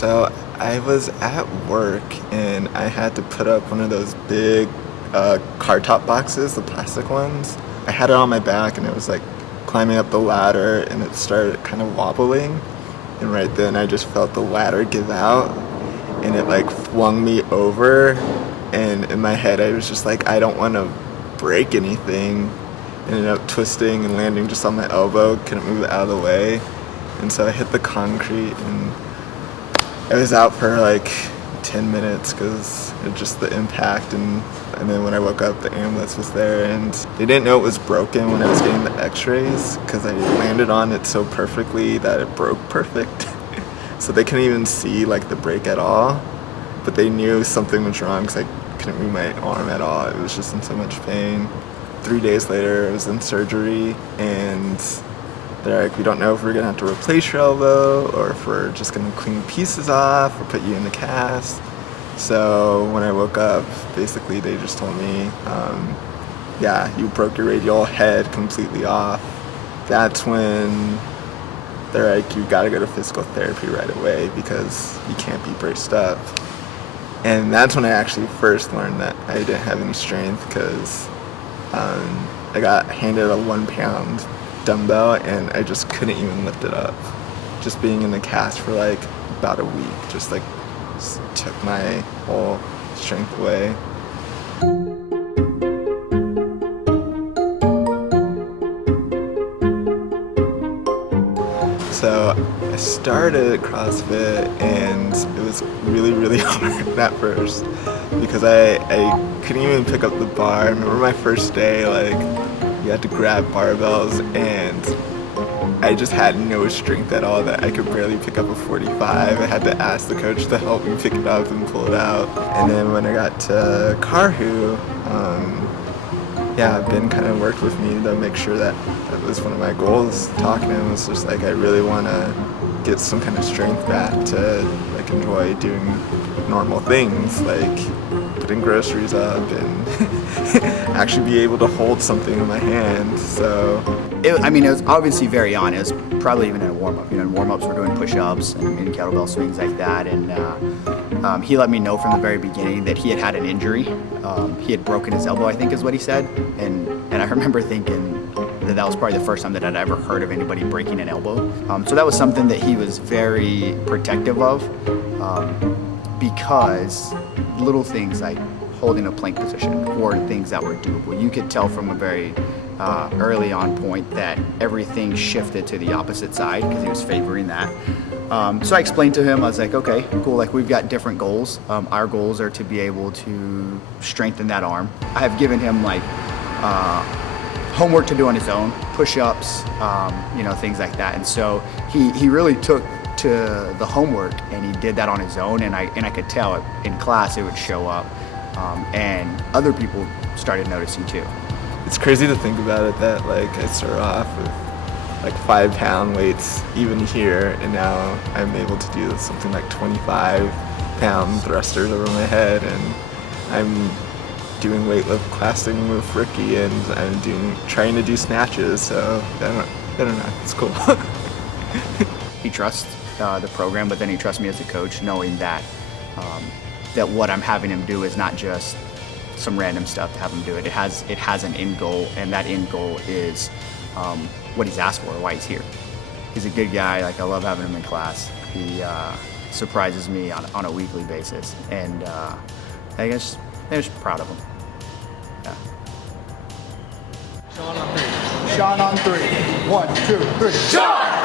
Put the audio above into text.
So I was at work and I had to put up one of those big car top boxes, the plastic ones. I had it on my back and it was like climbing up the ladder and it started kind of wobbling. And right then I just felt the ladder give out and it like flung me over. And in my head I was just like, I don't want to break anything. Ended up twisting and landing just on my elbow, couldn't move it out of the way. And so I hit the concrete and I was out for like 10 minutes because just the impact, and then when I woke up the ambulance was there and they didn't know it was broken when I was getting the x-rays because I landed on it so perfectly that it broke perfect. So they couldn't even see like the break at all, but they knew something was wrong because I couldn't move my arm at all. It was just in so much pain. 3 days later I was in surgery and they're like, we don't know if we're gonna have to replace your elbow or if we're just gonna clean pieces off or put you in the cast. So when I woke up, basically they just told me, yeah, you broke your radial head completely off. That's when they're like, you gotta go to physical therapy right away because you can't be braced up. And that's when I actually first learned that I didn't have any strength because I got handed a 1 pound dumbbell and I just couldn't even lift it up. Just being in the cast for like about a week just took my whole strength away. So I started CrossFit and it was really, really hard at first because I couldn't even pick up the bar. I remember my first day, like, you had to grab barbells and I just had no strength at all, that I could barely pick up a 45. I had to ask the coach to help me pick it up and pull it out. And then when I got to Carhu, Ben kind of worked with me to make sure that was one of my goals. Talking to him was just like, I really want to get some kind of strength back to like enjoy doing normal things like putting groceries up and actually be able to hold something in my hand. So it was obviously very on. It was probably even in a warm-up. In warm-ups we're doing push-ups and kettlebell swings like that. And he let me know from the very beginning that he had an injury. He had broken his elbow, I think is what he said. And I remember thinking that was probably the first time that I'd ever heard of anybody breaking an elbow. So that was something that he was very protective of because little things like holding a plank position or things that were doable. You could tell from a very early on point that everything shifted to the opposite side because he was favoring that. So I explained to him, I was like, okay, cool, like we've got different goals. Our goals are to be able to strengthen that arm. I have given him like homework to do on his own, push-ups, things like that. And so he really took to the homework and he did that on his own, and I could tell it in class it would show up. And other people started noticing too. It's crazy to think about it that like I started off with like 5 pound weights even here, and now I'm able to do something like 25 pound thrusters over my head, and I'm doing weightlifting classing with Ricky, and I'm trying to do snatches. So I don't know. It's cool. He trusts the program, but then he trusts me as a coach, knowing that that what I'm having him do is not just some random stuff to have him do it. It has an end goal, and that end goal is what he's asked for, why he's here. He's a good guy. Like, I love having him in class. He surprises me on a weekly basis, and I'm just proud of him. Yeah. Sean on 3. Sean on 3. 1, 2, 3. Sean!